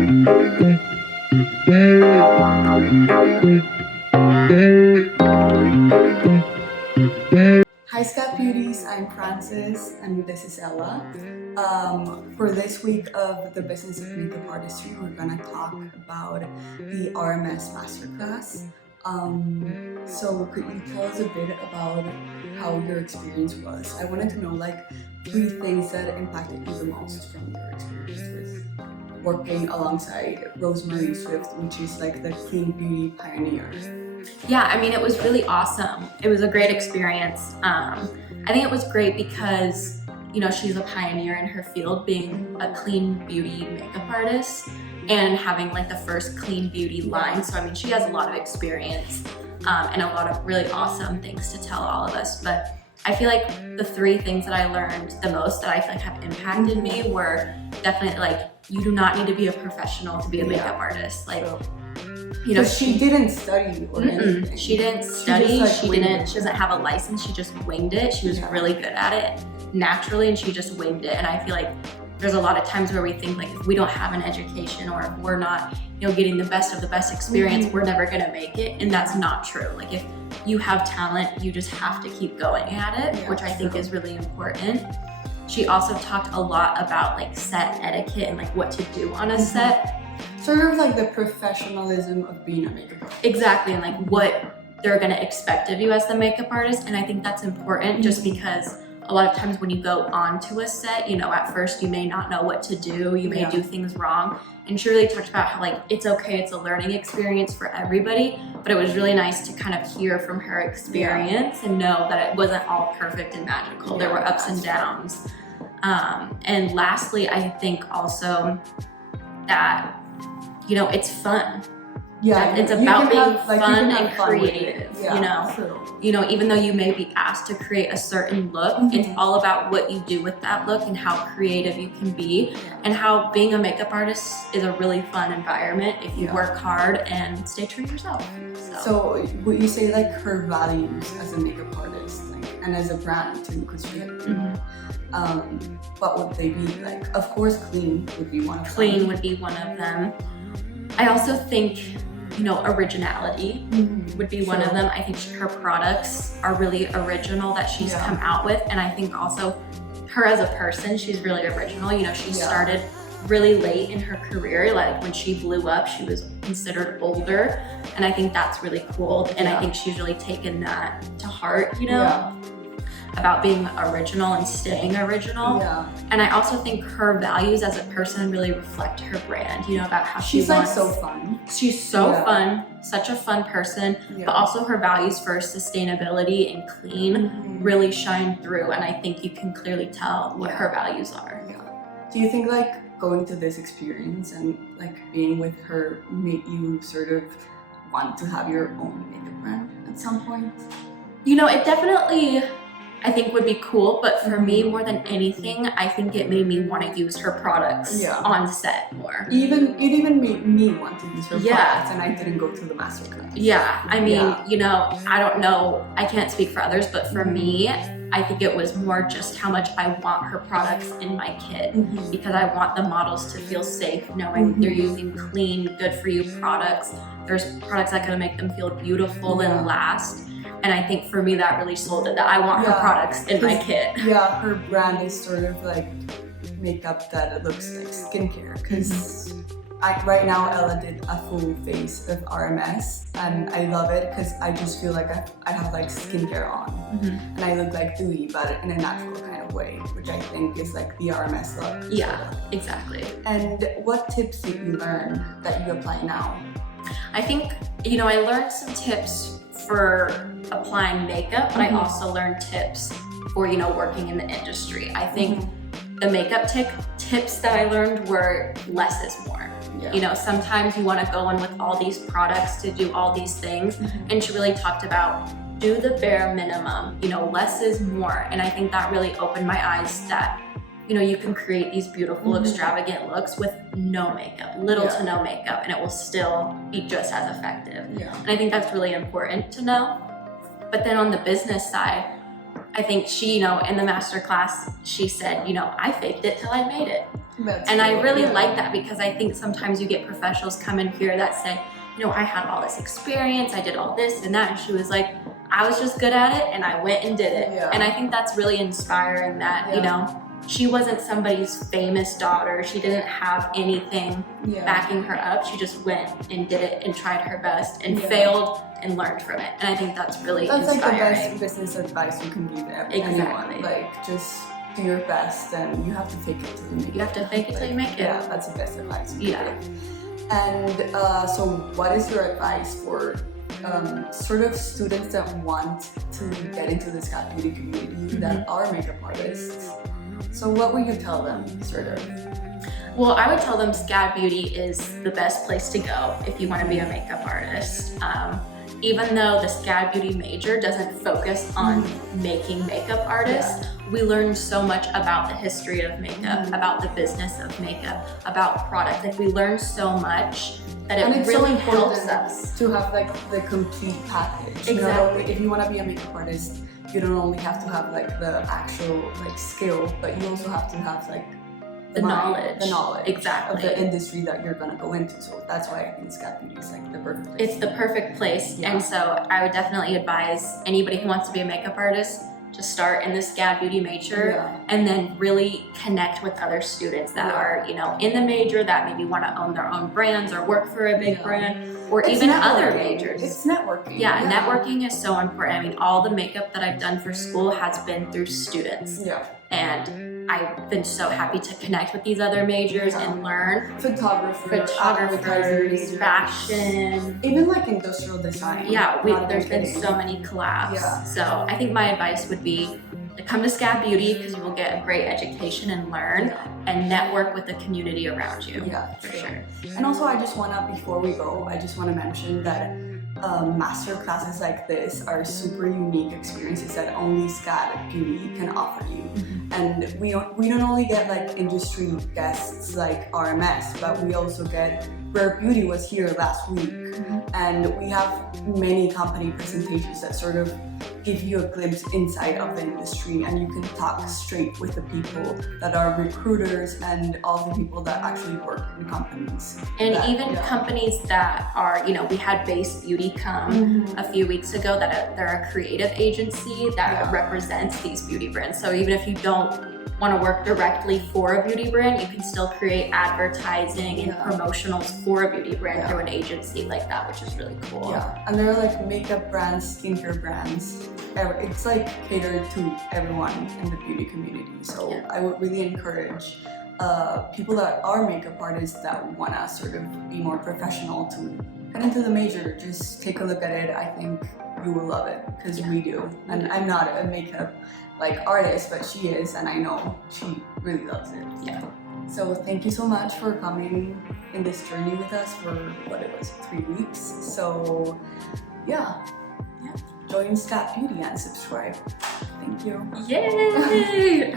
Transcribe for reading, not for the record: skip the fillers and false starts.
Hi SCAD Beauties, I'm Francis and this is Ella. For this week of the Business of Makeup Artistry, we're gonna talk about the RMS Masterclass. So could you tell us a bit about how your experience was? I wanted to know like 3 things that impacted you the most from your experience with working alongside Rosemary Swift, which is like the clean beauty pioneer. Yeah, I mean, it was really awesome. It was a great experience. I think it was great because, you know, she's a pioneer in her field, being a clean beauty makeup artist and having like the first clean beauty line. So, I mean, she has a lot of experience and a lot of really awesome things to tell all of us. But I feel like the 3 things that I learned the most that I feel like have impacted me were definitely like, you do not need to be a professional to be a makeup artist. Like, you know, she didn't study or anything. She didn't study, she doesn't have a license, she just winged it. She was really good at it naturally and she just winged it. And I feel like there's a lot of times where we think like if we don't have an education or if we're not, you know, getting the best of the best experience, we're never gonna make it. And that's not true. Like if you have talent, you just have to keep going at it, which I think is really important. She also talked a lot about like set etiquette and like what to do on a set. Sort of like the professionalism of being a makeup artist. Exactly, and like what they're gonna expect of you as the makeup artist. And I think that's important just because a lot of times when you go onto a set, you know, at first you may not know what to do, you may do things wrong. And she really talked about how like, it's okay, it's a learning experience for everybody, but it was really nice to kind of hear from her experience and know that it wasn't all perfect and magical. There were ups and downs. And lastly, I think also that, you know, it's fun. Yeah, it's about being fun and creative. You know, even though you may be asked to create a certain look, it's all about what you do with that look and how creative you can be, and how being a makeup artist is a really fun environment if you work hard and stay true to yourself. So would you say like her values as a makeup artist, like, and as a brand too, because she what would they be? Like, of course, clean would be one of them. Clean would be one of them. I also think, you know, originality would be one of them. I think her products are really original that she's come out with. And I think also her as a person, she's really original. You know, she started really late in her career. Like when she blew up, she was considered older. And I think that's really cool. And I think she's really taken that to heart, you know, about being original and staying original. And I also think her values as a person really reflect her brand, you know, about how she's like so fun. She's so fun, such a fun person, but also her values for sustainability and clean really shine through. And I think you can clearly tell what her values are. Do you think like going to this experience and like being with her made you sort of want to have your own makeup brand at some point? You know, it definitely, I think would be cool, but for me, more than anything, I think it made me want to use her products on set more. It even made me want to use her products, and I didn't go to the masterclass. Yeah, I mean, you know, I don't know, I can't speak for others, but for me, I think it was more just how much I want her products in my kit, because I want the models to feel safe knowing they're using clean, good for you products. There's products that are gonna make them feel beautiful and last. And I think for me that really sold it, that I want her products in my kit. Yeah, her brand is sort of like makeup that looks like skincare. Because right now Ella did a full face of RMS and I love it because I just feel like I have like skincare on. And I look like dewy, but in a natural kind of way, which I think is like the RMS look. Yeah, exactly. And what tips did you learn that you apply now? I think, you know, I learned some tips for applying makeup, but I also learned tips for, you know, working in the industry. I think the makeup tips that I learned were less is more. You know, sometimes you want to go in with all these products to do all these things, and she really talked about do the bare minimum, you know, less is more. And I think that really opened my eyes that, you know, you can create these beautiful, extravagant looks with no makeup, little to no makeup, and it will still be just as effective. And I think that's really important to know. But then on the business side, I think she, you know, in the masterclass, she said, you know, I faked it till I made it. And I really like that, because I think sometimes you get professionals come in here that say, you know, I had all this experience, I did all this and that. And she was like, I was just good at it and I went and did it. And I think that's really inspiring that, you know, she wasn't somebody's famous daughter. She didn't have anything backing her up. She just went and did it and tried her best and failed and learned from it. And I think that's really inspiring. That's like the best business advice you can give anyone. Like, just do your best, and you have to fake it till you make it. You have to fake it till you make it. Yeah, that's the best advice you can give. And so what is your advice for sort of students that want to get into the SCAD beauty community that are makeup artists? So what would you tell them, sort of? Well, I would tell them SCAD beauty is the best place to go if you want to be a makeup artist. Even though the SCAD beauty major doesn't focus on making makeup artists, we learn so much about the history of makeup, about the business of makeup, about products. Like, we learn so much that it really helps us to have like the complete package. Exactly. You know, if you want to be a makeup artist, you don't only have to have like the actual like skill, but you also have to have like the knowledge of the industry that you're gonna go into. So that's why I think SCAD beauty is like the perfect place. It's the perfect place, and so I would definitely advise anybody who wants to be a makeup artist to start in the SCAD beauty major and then really connect with other students that are, you know, in the major that maybe want to own their own brands or work for a big brand, or it's even other majors. It's networking. Yeah, networking is so important. I mean, all the makeup that I've done for school has been through students. And I've been so happy to connect with these otother majors and learn. Photographers, fashion. Even like industrial design. Yeah, there's been so many collabs. So I think my advice would be to come to SCAD Beauty, because you will get a great education and learn and network with the community around you. Yeah, for sure. And also, I just want to, before we go, I just want to mention that master classes like this are super unique experiences that only SCAD Beauty can offer you. And we don't only get like industry guests like RMS, but we also get Rare Beauty was here last week, and we have many company presentations that sort of give you a glimpse inside of the industry, and you can talk straight with the people that are recruiters and all the people that actually work in companies. And even companies that are, you know, we had Base Beauty come a few weeks ago, that they're a creative agency that represents these beauty brands. So even if you don't want to work directly for a beauty brand, you can still create advertising and promotionals for a beauty brand through an agency like that, which is really cool. And there are like makeup brands, skincare brands. It's like catered to everyone in the beauty community. So I would really encourage people that are makeup artists that want to sort of be more professional to get into the major. Just take a look at it. I think you will love it, because we do. And I'm not a makeup like artist, but she is, and I know she really loves it. So thank you so much for coming in this journey with us for what it was, 3 weeks. So join SCAD Beauty and subscribe. Thank you. Yay!